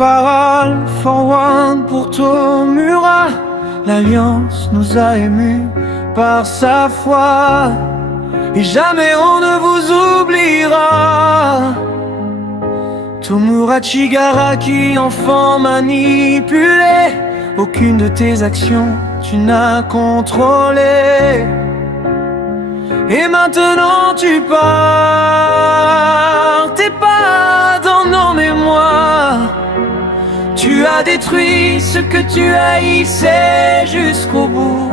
paroles, forward pour Tomura. L'alliance nous a émus par sa foi, et jamais on ne vous oubliera. Tomura Chigaraki, enfant manipulé, aucune de tes actions tu n'as contrôlé. Et maintenant tu pars, t'es pas dans nos mémoires. Tu as détruit ce que tu haïssais jusqu'au bout.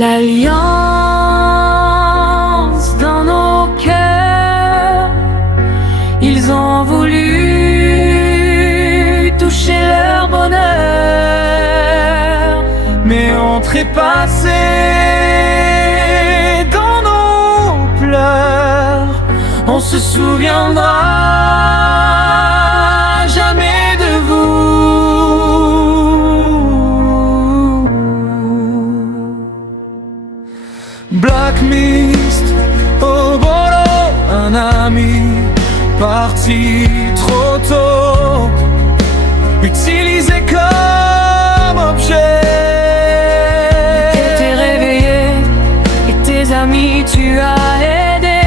L'alliance dans nos cœurs, ils ont voulu toucher leur bonheur, mais ont trépassé dans nos pleurs. On se souviendra jamais de vous. Black Mist, Oboro, un ami parti trop tôt, utilisé comme objet. T'es réveillé et tes amis tu as aidé,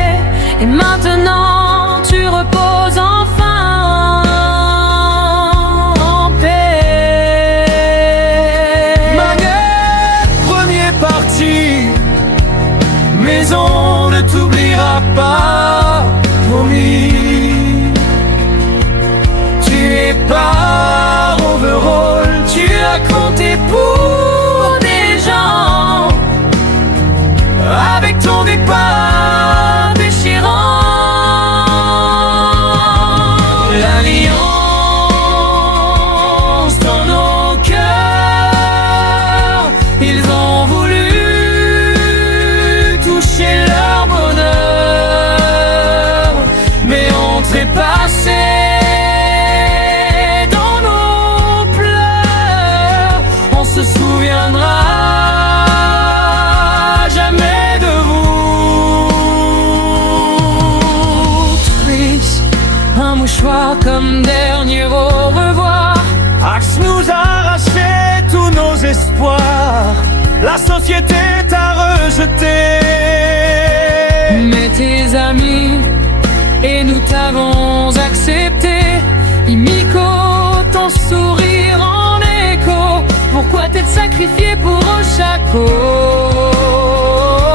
et maintenant tu reposes enfin en paix. Maguette, premier parti, mais on ne t'oubliera pas, promis. Tu es par overall, tu as compté pour des gens. Avec ton départ déchirant, l'alliance dans nos cœurs, ils ont voulu toucher leur bonheur, mais ont trépassé dans nos pleurs. On se souviendra jamais de vous. Triste, un mouchoir comme dernier au revoir. Axe nous a arraché tous nos espoirs. La société t'a rejeté. Mais tes amis et nous t'avons accepté. Imiko, ton sourire en écho. Pourquoi t'être sacrifié pour Oshako?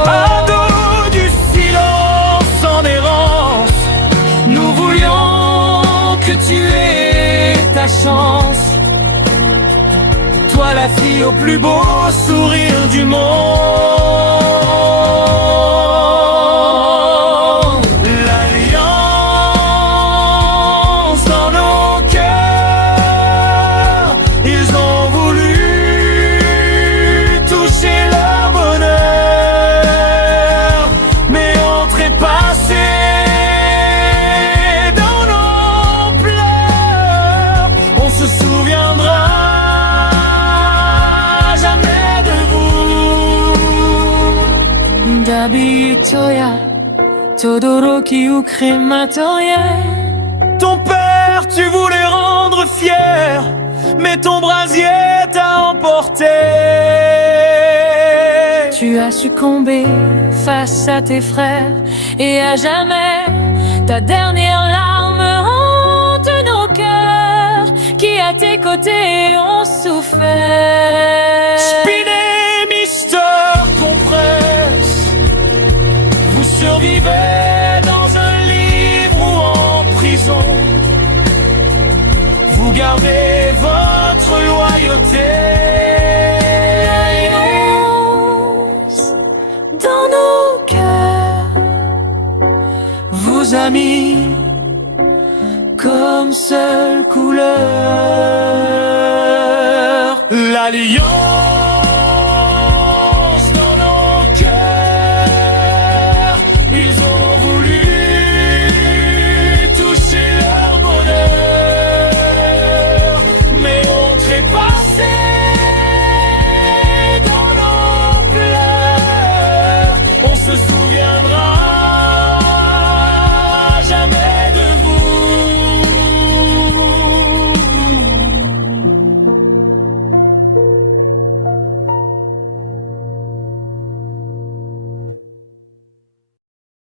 Ado du silence en errance, nous voulions que tu aies ta chance. Toi la fille au plus beau sourire du monde. L'alliance dans nos cœurs, ils ont voulu toucher leur bonheur, mais ont trépassé dans nos pleurs. On se souviendra jamais de vous. Dabitoya, Todoroki ou crématoriel. Ton père, tu voulais rendre fier, mais ton brasier t'a emporté. Tu as succombé face à tes frères, et à jamais ta dernière larme hante nos cœurs qui à tes côtés ont souffert. Spiné, Mister Compresse, vous survivez dans un livre ou en prison. Vous gardez votre loyauté. L'alliance dans nos cœurs, Vos amis comme seule couleur. L'alliance